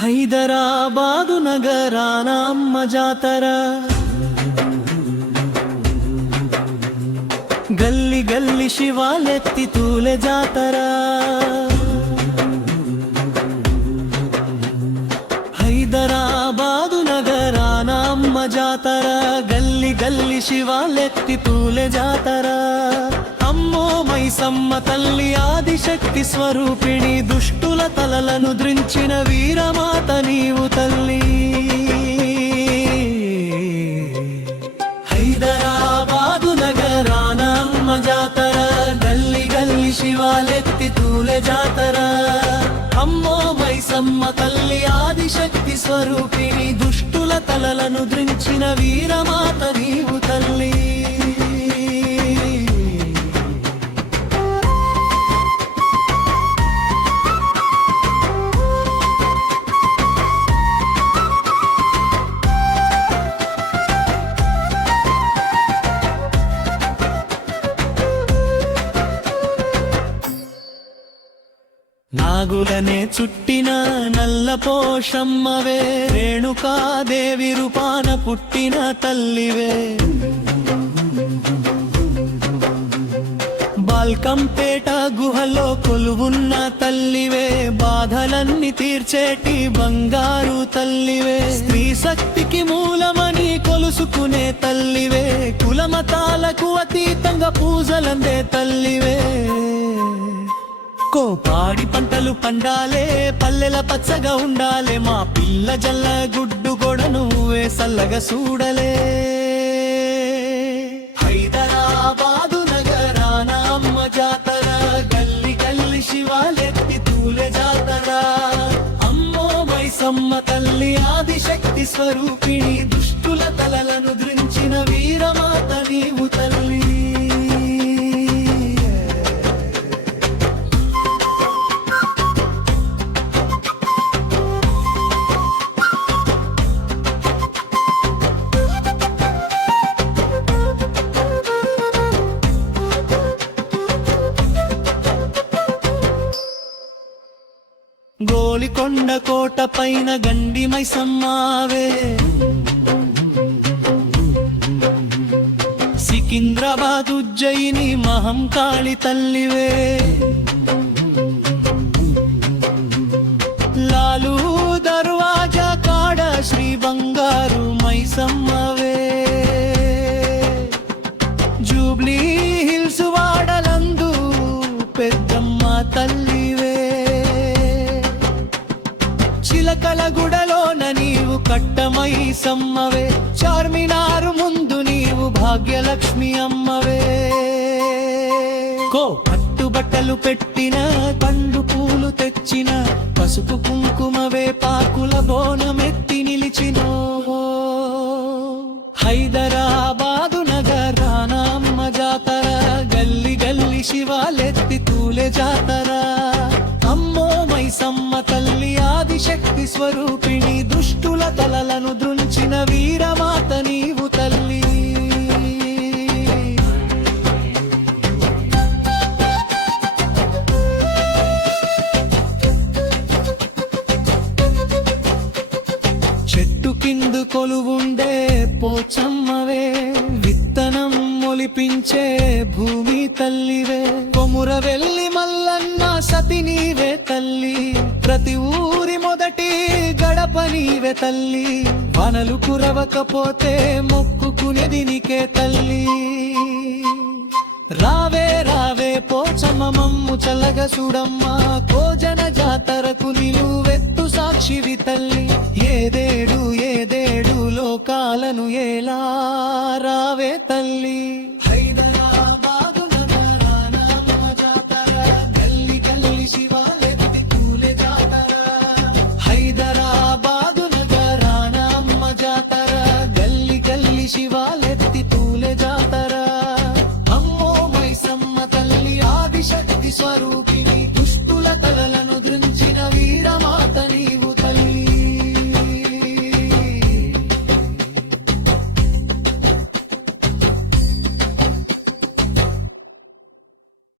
హైదరాబాదు నగరాన అమ్మ జాతర, గల్లి గల్లి శివాలెత్తి తూలె జాతర. హైదరాబాదు నగరాన అమ్మ జాతర, గల్లి గల్లి శివాలెత్తి తూలె జాతర. అమ్మో మైసమ్మ తల్లి ఆదిశక్తి స్వరూపిణి, దుష్టుల తలలను ద్రించిన వీరమాత నీవు తల్లి. హైదరాబాదు నగరాన అమ్మ జాతర, గల్లి గల్లి శివాలెత్తి తూలె జాతర. అమ్మో మైసమ్మ తల్లి ఆదిశక్తి స్వరూపిణి, దుష్టుల తలలను ద్రించిన వీరమాత నీవు తల్లి. నాగులనే చుట్టిన నల్ల పోషమ్మవే, రేణుకాదేవి రూపాన పుట్టిన తల్లివే. బాల్కంపేట గుహలో కొలువున్న తల్లివే, బాధలన్నీ తీర్చేటి బంగారు తల్లివే. స్త్రీ శక్తికి మూలమని కొలుసుకునే తల్లివే, కులమతాలకు అతీతంగా పూజలందే తల్లివే. కోపాడి పంటలు పండాలే, పల్లెల పచ్చగా ఉండాలే, మా పిల్ల జల్ల గుడ్డు గొడ నువ్వే సల్లగా చూడలే. హైదరాబాదు నగరాన అమ్మ జాతర, గల్లి గల్లి శివాలెత్తి తూలె జాతర. అమ్మో మైసమ్మ తల్లి ఆదిశక్తి స్వరూపిణి, దుష్టుల తలలను ద్రించిన వీరమాత నీవు తల్లి. గోలికొండ కోట పైన గండి మైసమ్మావే, సికింద్రాబాద్ ఉజ్జయిని మహంకాళి తల్లివే. లాలు దర్వాజా కాడ శ్రీ బంగారు మైసమ్మవే. జూబ్లీ హిల్స్ వాడలందు పెద్దమ్మ తల్లివే. చిలకలగూడలోన నీవు కట్టమై సమ్మవే, చార్మినారు ముందు నీవు భాగ్యలక్ష్మి అమ్మవే. పట్టుబట్టలు పెట్టిన, పండు పూలు తెచ్చిన, పసుపు కుంకుమవే పాకుల బోనమెత్తి నిలిచినో. హైదరాబాదు నగరాన అమ్మ జాతర, గల్లి గల్లి శివాలెత్తి తూలె జాతర. అమ్మో మైసమ్మ తల్లి ఆదిశక్తి స్వరూపిణి, దుష్టుల తలలను ద్రుంచిన వీరమాత నీవు తల్లి. చెట్టు కిందు కొలువుండే పోచమ్మవే, విత్తనం మొలిపించే భూమి తల్లివే. కొముర వెల్లి మల్లన్న సతి నీవే తల్లి, ప్రతి ఊరి మొదటి గడప నీవే తల్లి. వనలు కురవకపోతే మొక్కుకునేది నీకే తల్లి. రావే రావే పోచమ్మ మమ్ము చల్లగా చూడమ్మా, కోజన జాతరకు నిలువు